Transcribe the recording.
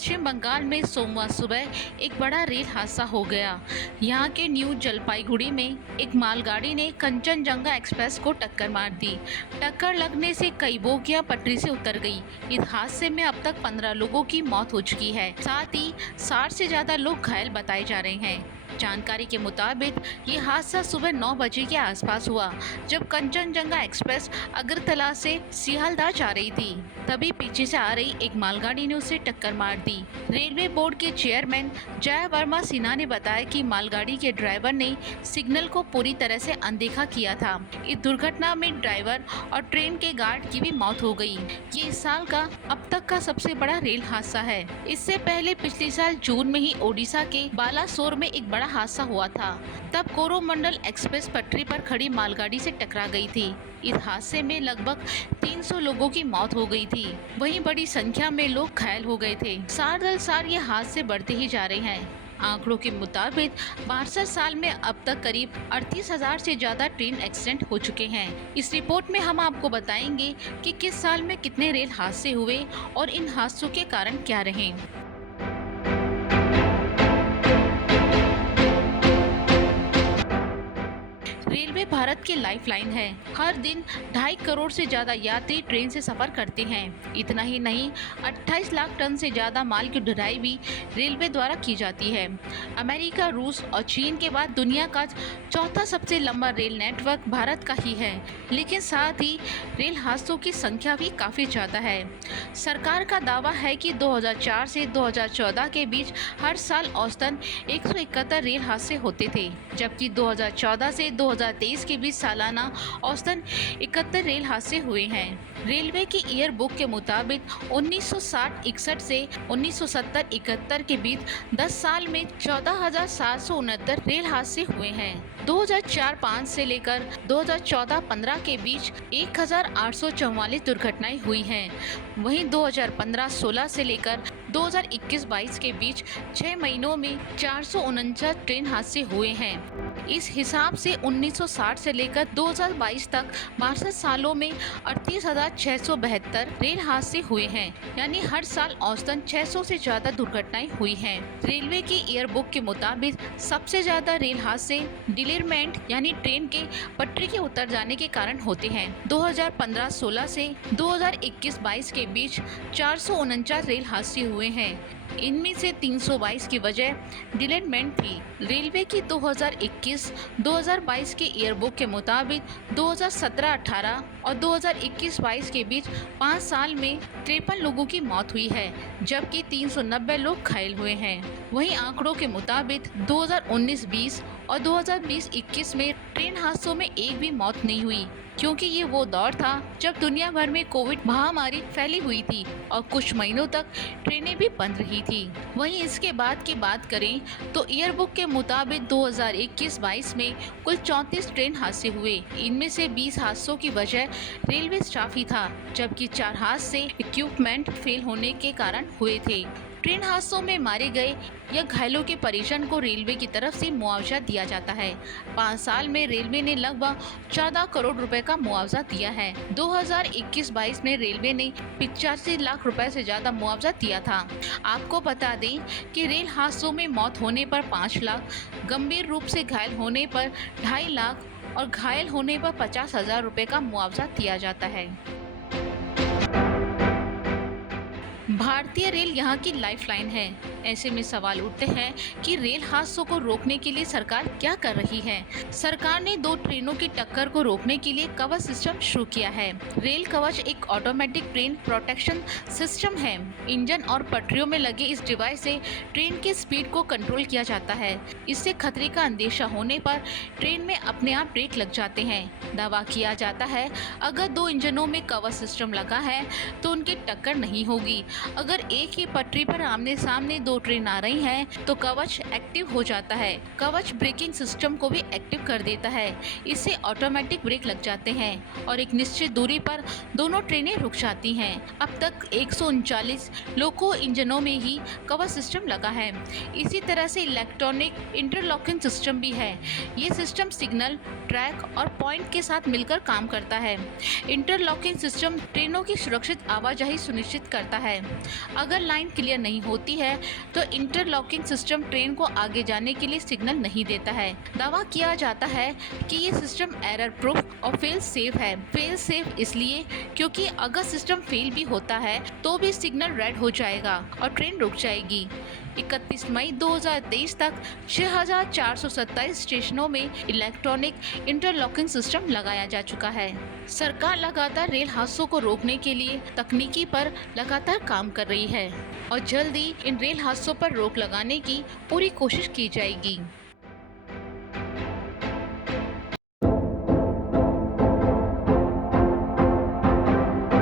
पश्चिम बंगाल में सोमवार सुबह एक बड़ा रेल हादसा हो गया। यहाँ के न्यू जलपाईगुड़ी में एक मालगाड़ी ने कंचनजंगा एक्सप्रेस को टक्कर मार दी। टक्कर लगने से कई बोगियां पटरी से उतर गई। इस हादसे में अब तक 15 लोगों की मौत हो चुकी है। साथ ही 60 से ज्यादा लोग घायल बताए जा रहे हैं। जानकारी के मुताबिक ये हादसा सुबह 9 बजे के आसपास हुआ, जब कंचनजंगा एक्सप्रेस अगरतला से सियालदह जा रही थी। तभी पीछे से आ रही एक मालगाड़ी ने उसे टक्कर मार दी। रेलवे बोर्ड के चेयरमैन जय वर्मा सिन्हा ने बताया कि मालगाड़ी के ड्राइवर ने सिग्नल को पूरी तरह से अनदेखा किया था। इस दुर्घटना में ड्राइवर और ट्रेन के गार्ड की भी मौत हो गई। ये इस साल का अब तक का सबसे बड़ा रेल हादसा है। इससे पहले पिछले साल जून में ही ओडिशा के बालासोर में एक बड़ा हादसा हुआ था। तब कोरोमंडल एक्सप्रेस पटरी पर खड़ी मालगाड़ी से टकरा गई थी। इस हादसे में लगभग 300 लोगों की मौत हो गई थी। वहीं बड़ी संख्या में लोग घायल हो गए थे। साल दर साल ये हादसे बढ़ते ही जा रहे हैं। आंकड़ों के मुताबिक 62 साल में अब तक करीब 38,000 से ज्यादा ट्रेन एक्सीडेंट हो चुके हैं। इस रिपोर्ट में हम आपको बताएंगे कि किस साल में कितने रेल हादसे हुए और इन हादसों के कारण क्या रहे। रेलवे भारत की लाइफलाइन है। हर दिन 2.5 करोड़ से ज्यादा यात्री ट्रेन से सफर करते हैं। इतना ही नहीं, 28 लाख टन से ज्यादा माल की ढुलाई भी रेलवे द्वारा की जाती है। अमेरिका, रूस और चीन के बाद दुनिया का चौथा सबसे लंबा रेल नेटवर्क भारत का ही है। लेकिन साथ ही रेल हादसों की संख्या भी काफी ज्यादा है। सरकार का दावा है कि 2004 से 2014 के बीच हर साल औसतन 171 रेल हादसे होते थे, जबकि 2014 से 2023 के बीच सालाना औसतन 71 रेल हादसे हुए हैं। रेलवे की ईयर बुक के मुताबिक 1960-61 से 1970-71 के बीच 10 साल में 14,769 रेल हादसे हुए हैं। 2004-05 से लेकर 2014-15 के बीच 1,844 दुर्घटनाएं हुई हैं। वहीं 2015-16 से लेकर 2021-22 के बीच 6 महीनों में 449 ट्रेन हादसे हुए हैं। इस हिसाब से 1960 से लेकर 2022 तक 62 सालों में 38,672 रेल हादसे हुए हैं, यानी हर साल औसतन 600 से ज्यादा दुर्घटनाएं हुई हैं। रेलवे की ईयर बुक के मुताबिक सबसे ज्यादा रेल हादसे डिलेरमेंट यानी ट्रेन के पटरी के उतर जाने के कारण होते हैं। 2015-16 से 2021-22 के बीच 449 रेल हादसे हुए हैं। इनमें से 322 की वजह डिलेरमेंट थी। रेलवे की 2021-2022 के ईयर बुक के मुताबिक 2017-18 और 2021-22 के बीच 5 साल में 53 लोगों की मौत हुई है, जबकि 390 लोग घायल हुए हैं। वहीं आंकड़ों के मुताबिक 2019-20 और 2020-21 में ट्रेन हादसों में एक भी मौत नहीं हुई, क्योंकि ये वो दौर था जब दुनिया भर में कोविड महामारी फैली हुई थी और कुछ महीनों तक ट्रेनें भी बंद रही थी। वहीं इसके बाद की बात करें तो ईयर बुक के मुताबिक 2021-22 में कुल 34 ट्रेन हादसे हुए। इनमें से 20 हादसों की वजह रेलवे स्टाफ ही था, जबकि 4 हादसे इक्विपमेंट फेल होने के कारण हुए थे। ट्रेन हादसों में मारे गए या घायलों के परिजन को रेलवे की तरफ से मुआवजा दिया जाता है। 5 साल में रेलवे ने लगभग 14 करोड़ रुपए का मुआवजा दिया है। 2021-22 में रेलवे ने 85 लाख रुपए से ज्यादा मुआवजा दिया था। आपको बता दें कि रेल हादसों में मौत होने पर 5 लाख, गंभीर रूप से घायल होने पर 2.5 लाख और घायल होने पर 50,000 रुपए का मुआवजा दिया जाता है। भारतीय रेल यहाँ की लाइफलाइन है। ऐसे में सवाल उठते हैं कि रेल हादसों को रोकने के लिए सरकार क्या कर रही है। सरकार ने 2 ट्रेनों की टक्कर को रोकने के लिए कवच सिस्टम शुरू किया है। रेल कवच एक ऑटोमेटिक ट्रेन प्रोटेक्शन सिस्टम है। इंजन और पटरियों में लगे इस डिवाइस से ट्रेन की स्पीड को कंट्रोल किया जाता है। इससे खतरे का अंदेशा होने पर ट्रेन में अपने आप ब्रेक लग जाते हैं। दावा किया जाता है अगर 2 इंजनों में कवच सिस्टम लगा है तो उनकी टक्कर नहीं होगी। अगर एक ही पटरी पर आमने सामने 2 ट्रेन आ रही हैं तो कवच एक्टिव हो जाता है। कवच ब्रेकिंग सिस्टम को भी एक्टिव कर देता है। इससे ऑटोमेटिक ब्रेक लग जाते हैं और एक निश्चित दूरी पर दोनों ट्रेनें रुक जाती हैं। अब तक 139 लोको इंजनों में ही कवच सिस्टम लगा है। इसी तरह से इलेक्ट्रॉनिक इंटरलॉकिंग सिस्टम भी है। ये सिस्टम सिग्नल ट्रैक और पॉइंट के साथ मिलकर काम करता है। इंटरलॉकिंग सिस्टम ट्रेनों की सुरक्षित आवाजाही सुनिश्चित करता है। अगर लाइन क्लियर नहीं होती है तो इंटरलॉकिंग सिस्टम ट्रेन को आगे जाने के लिए सिग्नल नहीं देता है। दावा किया जाता है कि ये सिस्टम एरर प्रूफ और फेल सेफ है। फेल सेफ इसलिए क्योंकि अगर सिस्टम फेल भी होता है तो भी सिग्नल रेड हो जाएगा और ट्रेन रुक जाएगी। 31 मई 2023 तक 6,427 स्टेशनों में इलेक्ट्रॉनिक इंटरलॉकिंग सिस्टम लगाया जा चुका है। सरकार लगातार रेल हादसों को रोकने के लिए तकनीकी पर लगातार काम कर रही है और जल्द ही इन रेल हादसों पर रोक लगाने की पूरी कोशिश की जाएगी।